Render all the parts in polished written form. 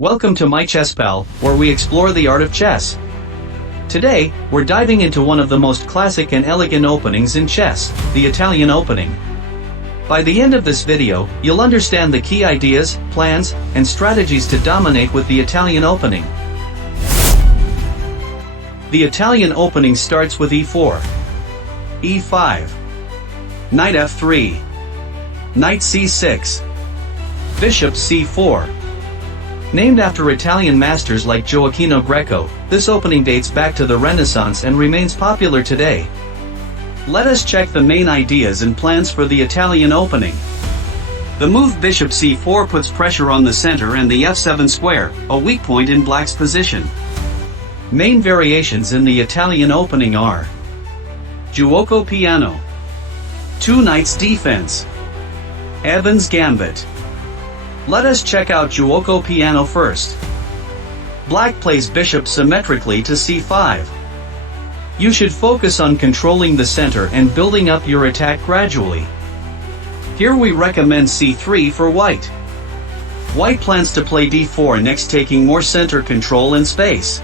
Welcome to my chess pal, where we explore the art of chess. Today, we're diving into one of the most classic and elegant openings in chess, the Italian opening. By the end of this video, you'll understand the key ideas, plans, and strategies to dominate with the Italian opening. The Italian opening starts with e4, e5, knight f3, knight c6, bishop c4. Named after Italian masters like Giocoino, this opening dates back to the Renaissance and remains popular today. Let us check the main ideas and plans for the Italian opening. The move bishop c4 puts pressure on the center and the f7 square, a weak point in black's position. Main variations in the Italian opening are Giuoco piano, two knights defense, Evans Gambit. Let us check out Giuoco piano first. Black plays bishop symmetrically to c5. You should focus on controlling the center and building up your attack gradually. Here we recommend c3 for white. White plans to play d4 next, taking more center control and space.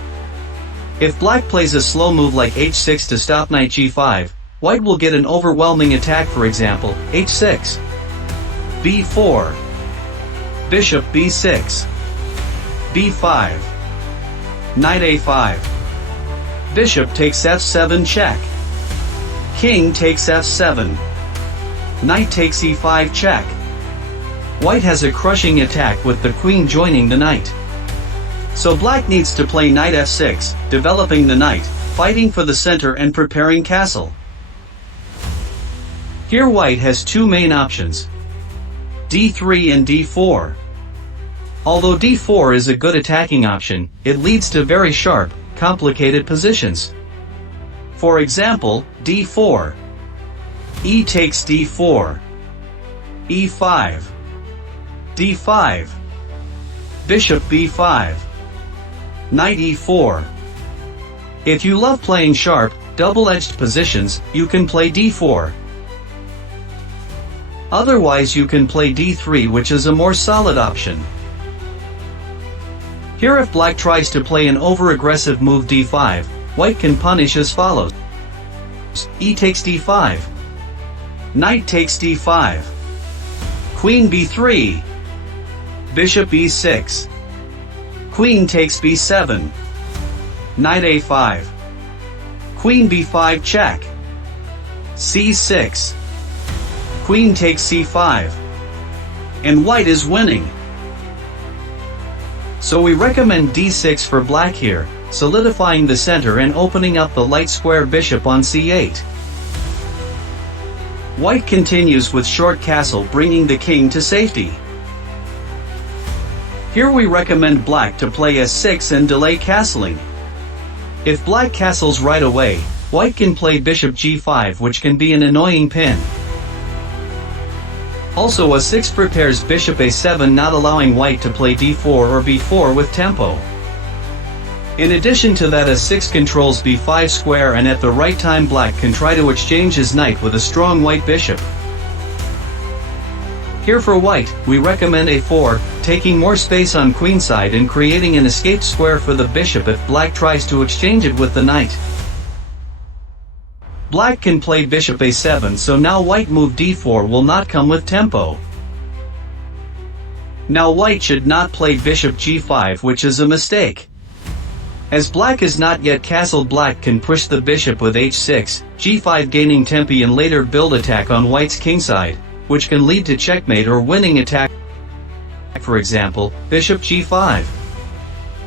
If black plays a slow move like h6 to stop knight g5, white will get an overwhelming attack, for example, h6, b4, bishop b6, b5, knight a5, bishop takes f7 check, king takes f7, knight takes e5 check. White has a crushing attack with the queen joining the knight. So black needs to play knight f6, developing the knight, fighting for the center and preparing castle. Here white has two main options, d3 and d4. Although d4 is a good attacking option, it leads to very sharp, complicated positions. For example, d4, e takes d4, e5, d5, bishop b5, knight e4. If you love playing sharp, double-edged positions, you can play d4. Otherwise you can play d3, which is a more solid option. Here if black tries to play an over-aggressive move d5, white can punish as follows. E takes d5, knight takes d5, queen b3, bishop e6, queen takes b7, knight a5, queen b5 check, c6, queen takes c5, and white is winning. So we recommend d6 for black here, solidifying the center and opening up the light square bishop on c8. White continues with short castle, bringing the king to safety. Here we recommend black to play s6 and delay castling. If black castles right away, white can play bishop g5, which can be an annoying pin. Also a6 prepares bishop a7, not allowing white to play d4 or b4 with tempo. In addition to that, a6 controls b5 square, and at the right time black can try to exchange his knight with a strong white bishop. Here for white, we recommend a4, taking more space on queenside and creating an escape square for the bishop if black tries to exchange it with the knight. Black can play bishop a7, so now white move d4 will not come with tempo. Now white should not play bishop g5, which is a mistake. As black is not yet castled, black can push the bishop with h6, g5, gaining tempo and later build attack on white's kingside, which can lead to checkmate or winning attack. For example, bishop g5,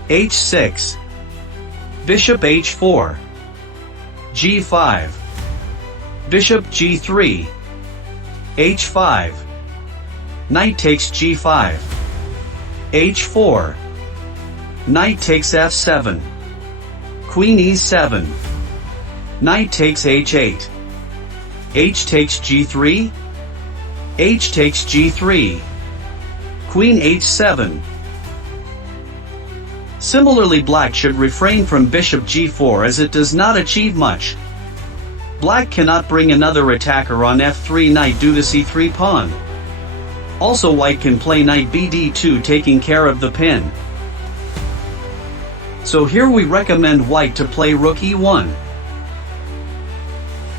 h6, bishop h4, g5, bishop g3, h5, knight takes g5, h4, knight takes f7, queen e7, knight takes h8, h takes g3, h takes g3, queen h7. Similarly, black should refrain from bishop g4 as it does not achieve much. Black cannot bring another attacker on f3 knight due to c3 pawn. Also white can play knight bd2, taking care of the pin. So here we recommend white to play rook e1.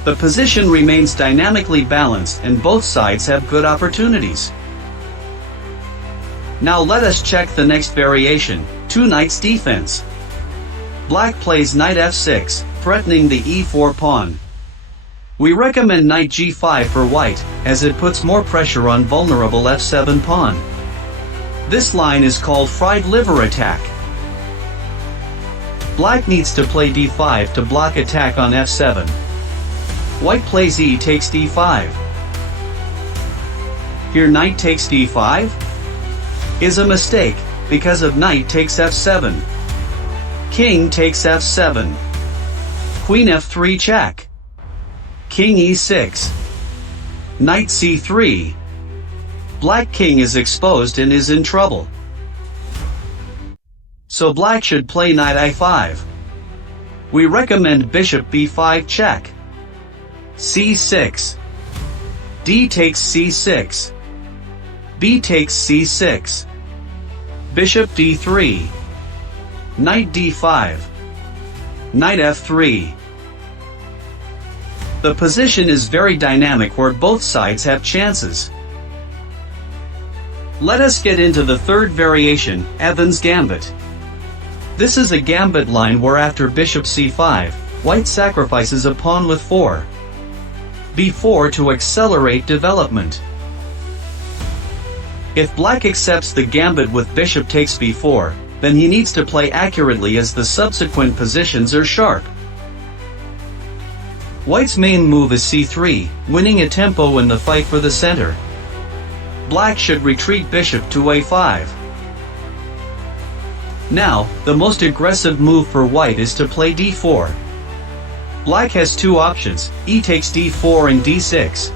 The position remains dynamically balanced and both sides have good opportunities. Now let us check the next variation, two knights defense. Black plays knight f6, threatening the e4 pawn. We recommend knight g5 for white, as it puts more pressure on vulnerable f7 pawn. This line is called fried liver attack. Black needs to play d5 to block attack on f7. White plays e takes d5. Here knight takes d5 is a mistake, because of knight takes f7. King takes f7. Queen f3 check. King e6. Knight c3. Black king is exposed and is in trouble. So black should play knight i5. We recommend bishop b5 check. c6. d takes c6. b takes c6. Bishop d3. Knight d5. Knight f3. The position is very dynamic where both sides have chances. Let us get into the third variation, Evans Gambit. This is a gambit line where after bishop c5, white sacrifices a pawn with 4. b4 to accelerate development. If black accepts the gambit with bishop takes b4, then he needs to play accurately as the subsequent positions are sharp. White's main move is c3, winning a tempo in the fight for the center. Black should retreat bishop to a5. Now, the most aggressive move for white is to play d4. Black has two options, e takes d4 and d6.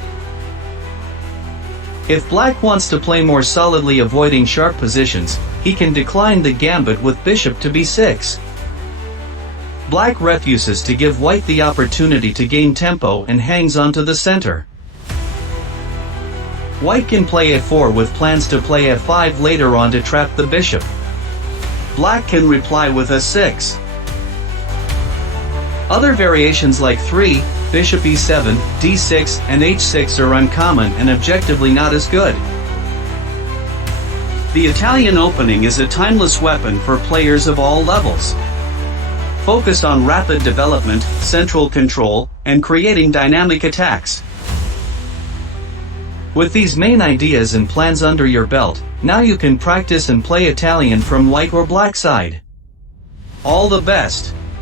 If black wants to play more solidly avoiding sharp positions, he can decline the gambit with bishop to b6. Black refuses to give white the opportunity to gain tempo and hangs onto the center. White can play f4 with plans to play f5 later on to trap the bishop. Black can reply with a6. Other variations like 3, bishop e7, d6, and h6 are uncommon and objectively not as good. The Italian opening is a timeless weapon for players of all levels. Focus on rapid development, central control, and creating dynamic attacks. With these main ideas and plans under your belt, now you can practice and play Italian from white or black side. All the best!